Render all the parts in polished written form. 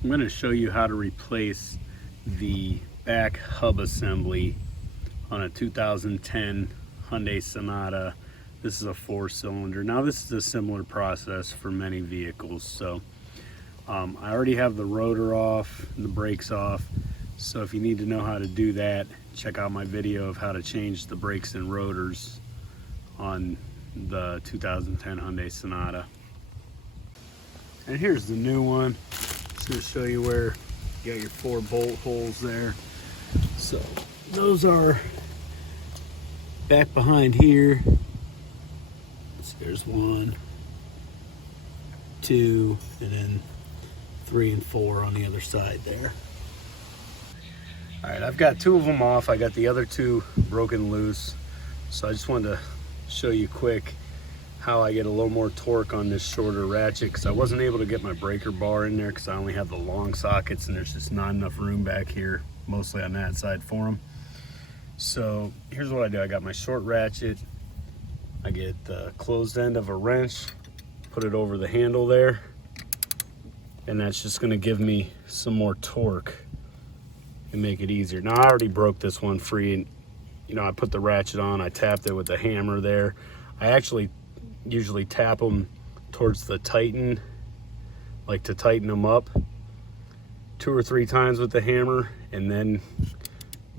I'm going to show you how to replace the back hub assembly on a 2010 Hyundai Sonata. This is a 4-cylinder. Now this is a similar process for many vehicles. So I already have the rotor off and the brakes off. So if you need to know how to do that, check out my video of how to change the brakes and rotors on the 2010 Hyundai Sonata. And here's the new one. Just going to show you where you got your 4 bolt holes there. So those are back behind here. So there's 1, 2, and then 3 and 4 on the other side there. All right, I've got 2 of them off. I got the other 2 broken loose. So I just wanted to show you quick how I get a little more torque on this shorter ratchet, because I wasn't able to get my breaker bar in there because I only have the long sockets and there's just not enough room back here, mostly on that side for them. So here's what I do. I got my short ratchet. I get the closed end of a wrench, put it over the handle there, and that's just going to give me some more torque and make it easier. Now I already broke this one free, and you know, I put the ratchet on, I tapped it with the hammer there. I actually usually tap them towards the tighten, like to tighten them up 2 or 3 times with the hammer, and then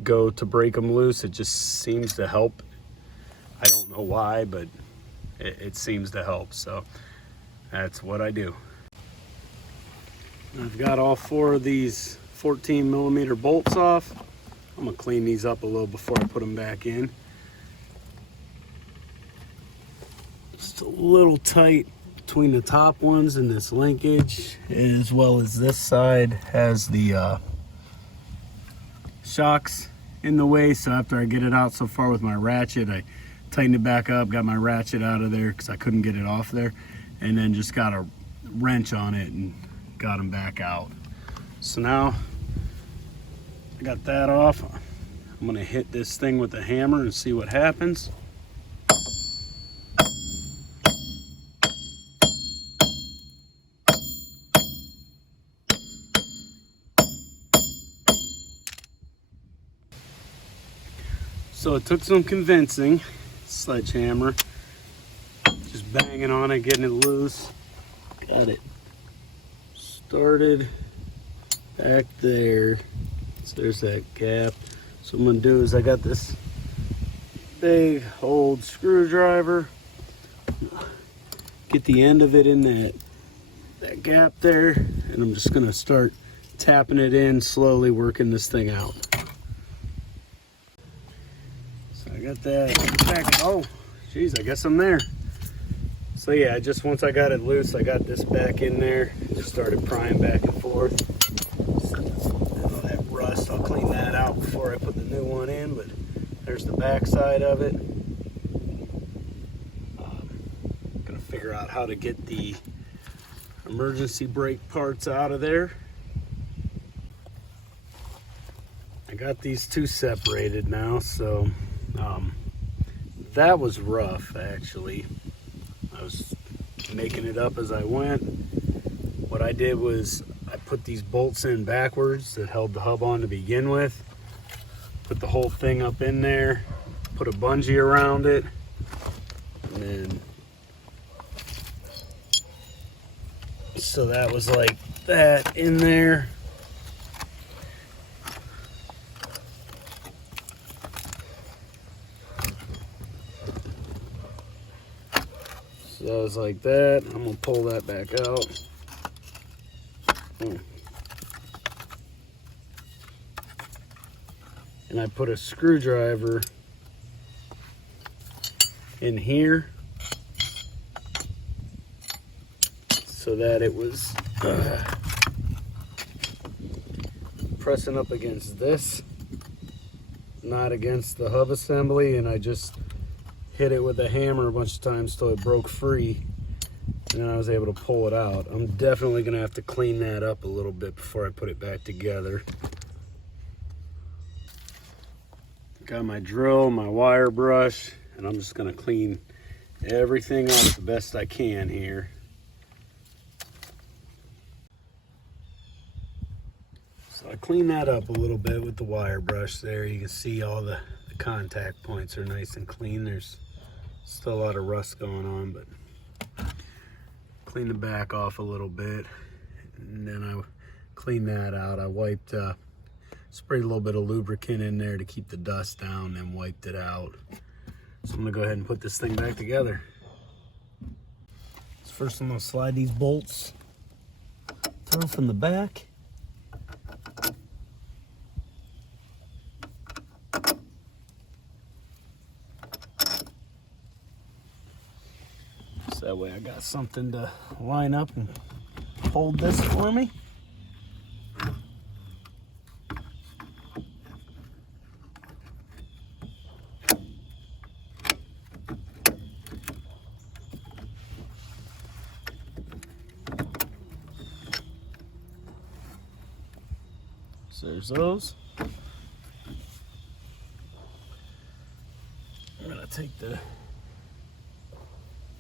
go to break them loose. It just seems to help. I don't know why, but it seems to help. So that's what I do. I've got all 4 of these 14mm bolts off. I'm gonna clean these up a little before I put them back in. Just a little tight between the top ones and this linkage, as well as this side has the shocks in the way. So after I get it out so far with my ratchet, I tightened it back up, got my ratchet out of there because I couldn't get it off there, and then just got a wrench on it and got them back out. So now I got that off. I'm gonna hit this thing with a hammer and see what happens. So it took some convincing, sledgehammer, just banging on it, getting it loose. Got it started back there. So there's that gap. So what I'm gonna do is I got this big old screwdriver. Get the end of it in that gap there, and I'm just gonna start tapping it in, slowly working this thing out. So I got that back. Oh, geez, I guess I'm there. So yeah, just once I got it loose, I got this back in there, just started prying back and forth. So that rust, I'll clean that out before I put the new one in, but there's the back side of it. Gonna figure out how to get the emergency brake parts out of there. I got these 2 separated now, so that was rough actually. I was making it up as I went. What I did was I put these bolts in backwards that held the hub on to begin with. Put the whole thing up in there, put a bungee around it, and then so that was like that in there. So that was like that. I'm gonna pull that back out. And I put a screwdriver in here so that it was pressing up against this, not against the hub assembly, and I just hit it with a hammer a bunch of times till it broke free, and then I was able to pull it out. I'm definitely gonna have to clean that up a little bit before I put it back together. Got my drill, my wire brush, and I'm just gonna clean everything up the best I can here. So I cleaned that up a little bit with the wire brush there. You can see all the contact points are nice and clean. There's still a lot of rust going on, but clean the back off a little bit. And then I cleaned that out. I wiped, sprayed a little bit of lubricant in there to keep the dust down, and wiped it out. So I'm gonna go ahead and put this thing back together. So first I'm gonna slide these bolts through from the back. So that way I got something to line up and hold this for me. So there's those. I'm gonna take the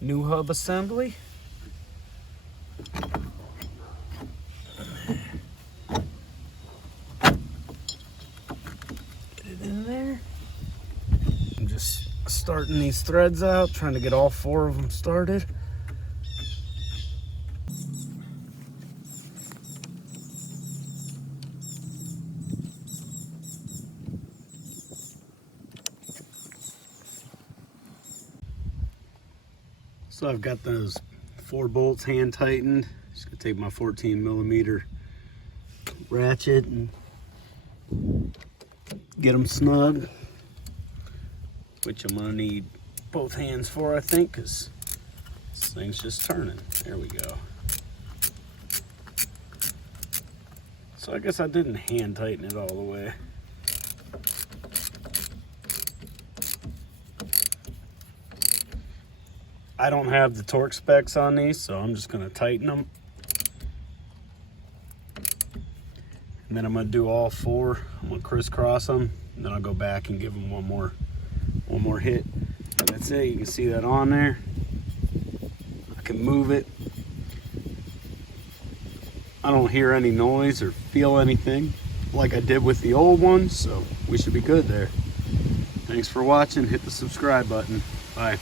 new hub assembly. Get it in there. I'm just starting these threads out, trying to get all 4 of them started. So I've got those 4 bolts hand tightened. Just gonna take my 14mm ratchet and get them snug, which I'm gonna need both hands for, I think, because this thing's just turning. There we go. So I guess I didn't hand tighten it all the way. I don't have the torque specs on these, so I'm just gonna tighten them. And then I'm gonna do all 4. I'm gonna crisscross them, and then I'll go back and give them one more hit. And that's it. You can see that on there. I can move it. I don't hear any noise or feel anything like I did with the old one, so we should be good there. Thanks for watching. Hit the subscribe button. Bye.